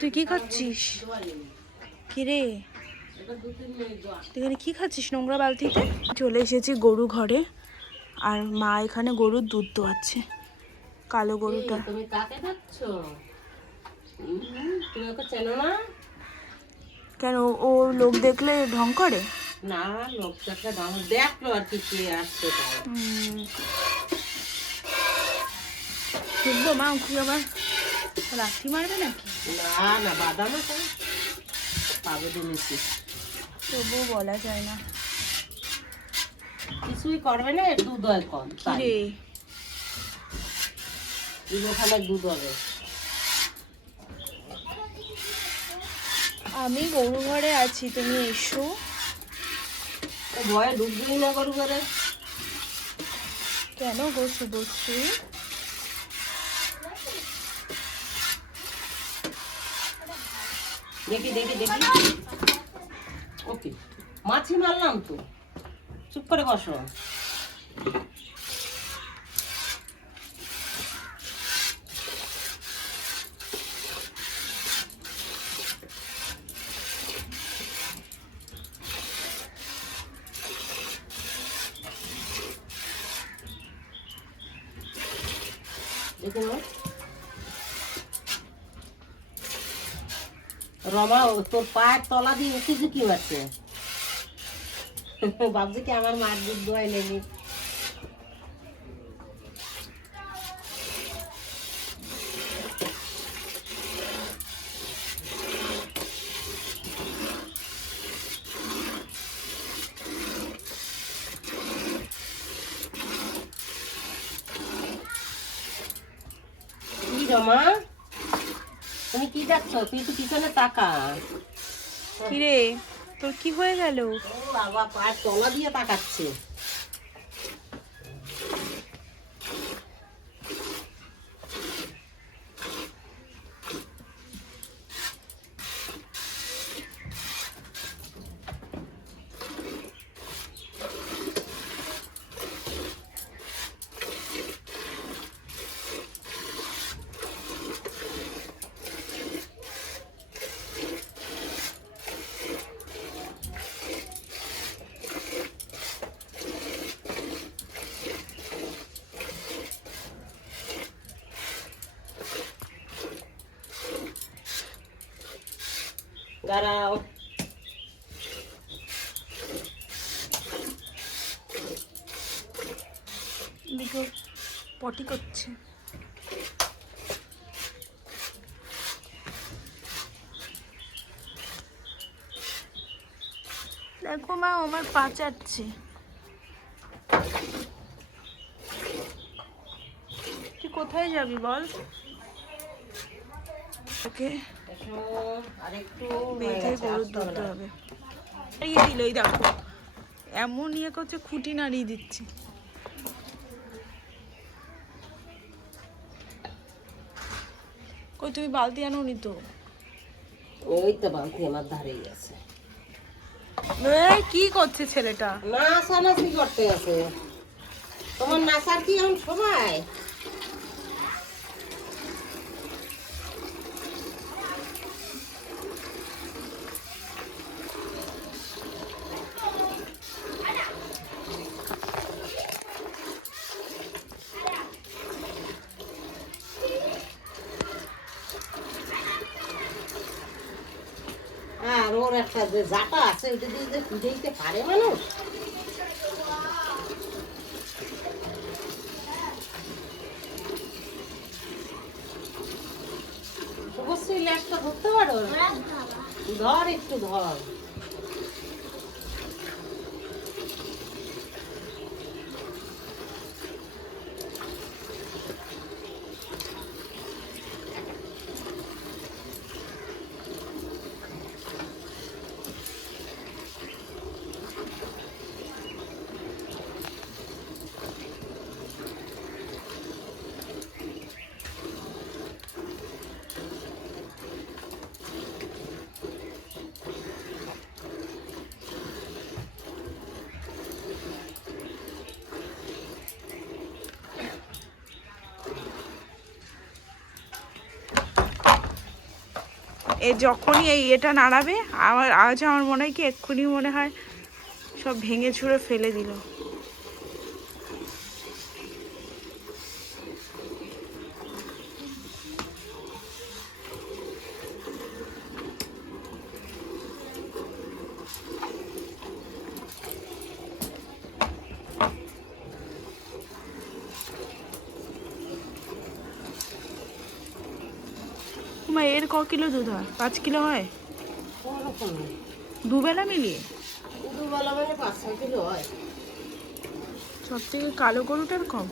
তুই কি খাচ্ছিস? কি রে, তুই এখানে কি খাচ্ছিস নোংরা বালতিতে? চলে এসেছি গরু ঘরে, আর মা এখানে গরুর দুধ দোয়াচ্ছে, কালো গরুটা। তুমি কাকে ডাকছো? তুমি ওকে চেনো না? কেন, ও লোক দেখলে ঢং করে? না, লোকটাকে দেখলো আর কি কে আসছে। দেখবো মা, তুই আবার লাথি মারবে নাকি? না না, বাদাম আছে পাবে দিয়েছি, তবুও বলা যায় না। কিছুই করবে না, দুধ হয় কম। কি রে, ওখানে দুধ হবে। আমি গরু ঘরে আছি, তুমি এসো। ভয়ে ঢুকবি না গরু ঘরে। কেন গো শুভশ্রী? দেখি দেখি দেখি, ওকে মাছি মারলাম তো, চুপ করে বসো। দেখুন রমা, তোর পায়ের তলা দিয়ে উঠে কি আছে? ভাবছি কি আমার মার দুধ দোয়াই নেই। কি রমা, তুমি কি দেখছো? তুই তো পিছনে তাকা। কি রে, তোর কি হয়ে গেল? ও বাবা, পায়ের তলা দিয়ে তাকাচ্ছে। দাঁড়াও, দেখো পটি করছে। দেখো মা, আমার পা চাটছে। তুই কোথায় যাবি বল? ওকে আরেকটু বেঁধে গরুর দুধ হবে। ইয়ে দিল, এই দেখো এমন ইয়ে করছে, খুঁটি নাড়িয়ে দিচ্ছে। কই তুমি বালতি আনোনি তো? ওই তো বালতি আমার ধারেই আছে। এই কি করছে ছেলেটা? নাচানাচি করতে আছে। তোমার নাচার কি এমন সময়? আর ওর একটা যে জাটা আছে, ওটা দিয়ে যে পুজো দিতে পারে মানুষ। অবশ্যই ল্যাসটা ধরতে পারো, ধর একটু ধর। যখনই এটা নাড়াবে আমার মনে হয় কি এক্ষুনি মনে হয় সব ভেঙে ছুঁড়ে ফেলে দিল। এর ক কিলো দুধ হয়? 5 কিলো হয় দুবেলা মিলিয়ে? দুবেলা মানে 5-6 কিলো হয়। সব থেকে কালো গরুটার কম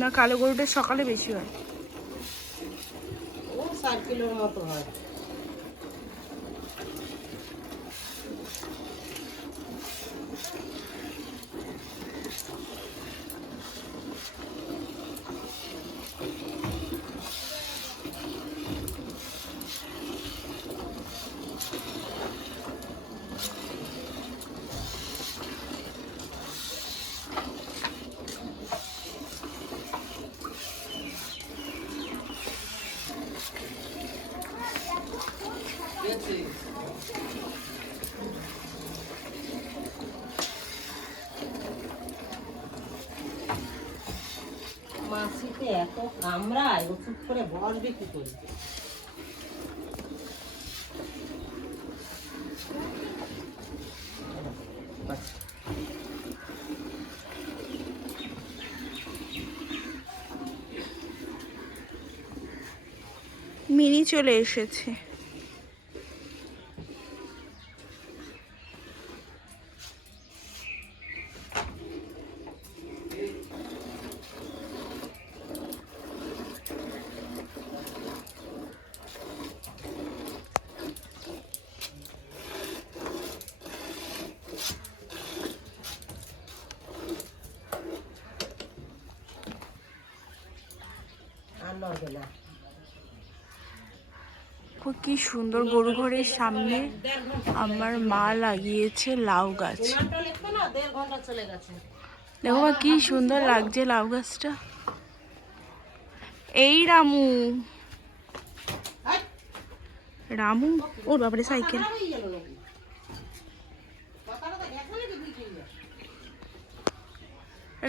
না? কালো গরুটার সকালে বেশি হয়। ও 4 কিলোর মতো হয়। মাছিতে এত কামড়ায়, ও চুপ করে বসবে কি করে? মিনি চলে এসেছে। কি সুন্দর গরু ঘরের সামনে আমার মা লাগিয়েছে লাউ গাছ। দেখো মা কি সুন্দর লাগছে লাউ গাছটা। এই রামু রামু ওর বাবারে সাইকেল।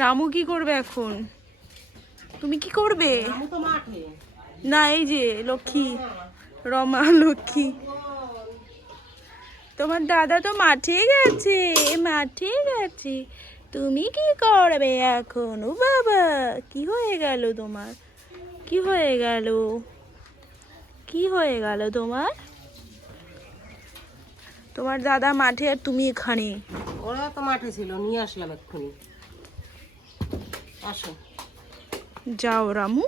রামু কি করবে এখন? তুমি কি করবে? না এই যে লক্ষ্মী, রমা লক্ষ্মী, তোমার দাদা তো মাঠে গেছে, মাঠে গেছে। তুমি কি করবে এখন? ও বাবা, কি হয়ে গেল তোমার? কি হয়ে গেল? কি হয়ে গেল তোমার? তোমার দাদা মাঠে আর তুমি এখানে। ওরা তো মাঠে ছিল, নিয়ে আসলাম এক্ষুনি। আসো যাও রামু,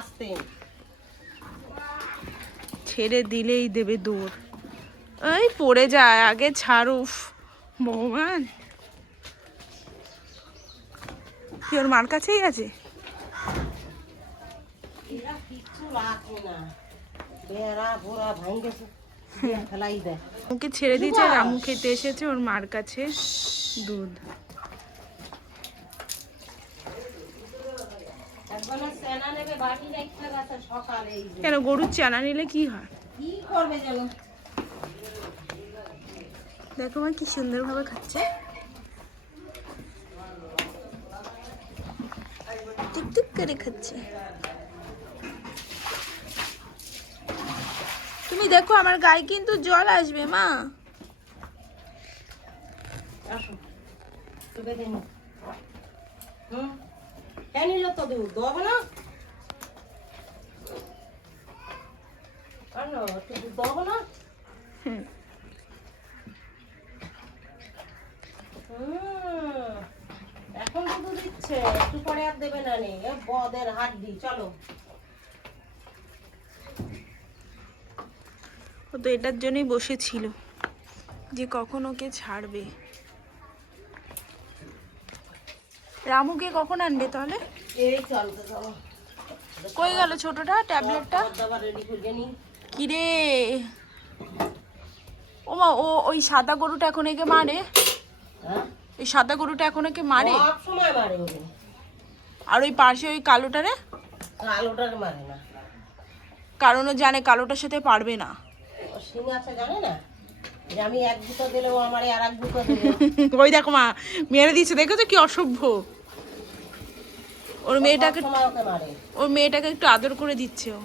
আসতে ছেড়ে দিলেই দেবে দৌড়। এই পড়ে যায়, আগে ছাড়ো। ভগবান, কি ওর মার কাছেই আছে? এরা কিচ্ছু রাখে না, বেড়া ঘোড়া ভাঙেছে ফেলাই দেয়। ওকে ছেড়ে দিয়েছে, রামু খেতে এসেছে ওর মার কাছে দুধ। কেন গরুর চানা নিলে কি হয়? কি করবে জানো? দেখো মা কি সুন্দর ভাবে খাচ্ছে, টুকটুক করে খাচ্ছে। তুমি দেখো আমার গায়ে কিন্তু জল আসবে মা। নিল তো দুধ দেবো না, দেবো না। এখন শুধু দিচ্ছে, একটু পরে আর দেবে না। নেই বদের হাড্ডি। চলো, ও তো এটার জন্যই বসেছিল যে কখন ওকে ছাড়বে। রামুকে কখন আনবে তাহলে? এই চলতে চলো। কই গেল ছোটটা? ট্যাবলেটটা রেডি করে নি। কি রে ও মা, ও ওই সাদা গরুটা এখন একে মারে? হ্যাঁ, এই সাদা গরুটা এখন একে মারে? সব সময় মারে ওরে। আর ওই পাশে ওই কালোটা রে? কালোটার মারে না, কারণ ও জানে কালোটার সাথে পারবে না। ও সিং আছে জানে না যে আমি এক দুটো দিলে ও আমারে আর এক দুটো দেবে। ওই দেখো মা মেরে দিচ্ছে, দেখেছো কি অসভ্য। ওর মেয়েটাকে সব সময় ওকে মারে। ওর মেয়েটাকে একটু আদর করে দিচ্ছে ও।